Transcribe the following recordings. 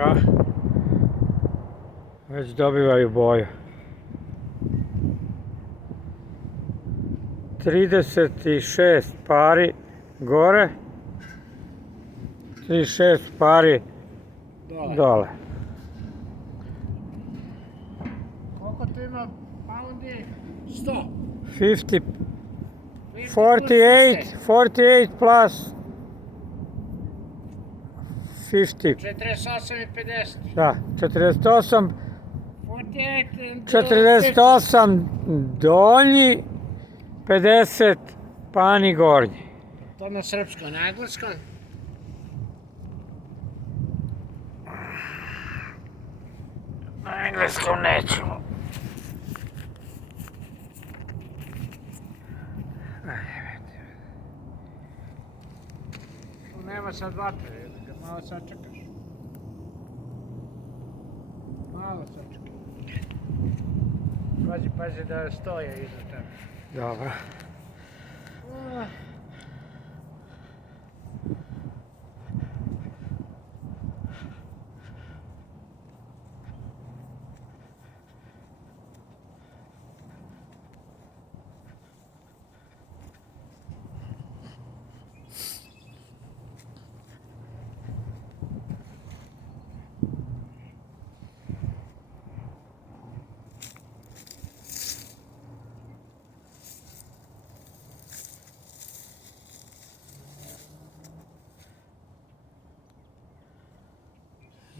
ga. Već dobivaju boju. 36 pari gore, 36 pari dole. Koliko tu ima poundi? 100. 50, 48 plus 50. 48 i 50. Da, 48, 48 and 48 donji, 50 pani gornji. To na srpskom, na engleskom? Na engleskom neću. Tu nema sad vatre, malo sačekaš. Malo sačekaš. Pazi da stoje iza tebe. Dobro.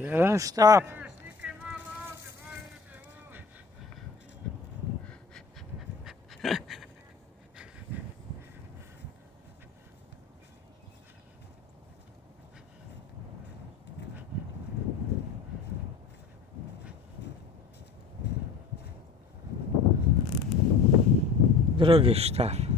Jedan štap. Slikaj malo ovdje, Drugi štap.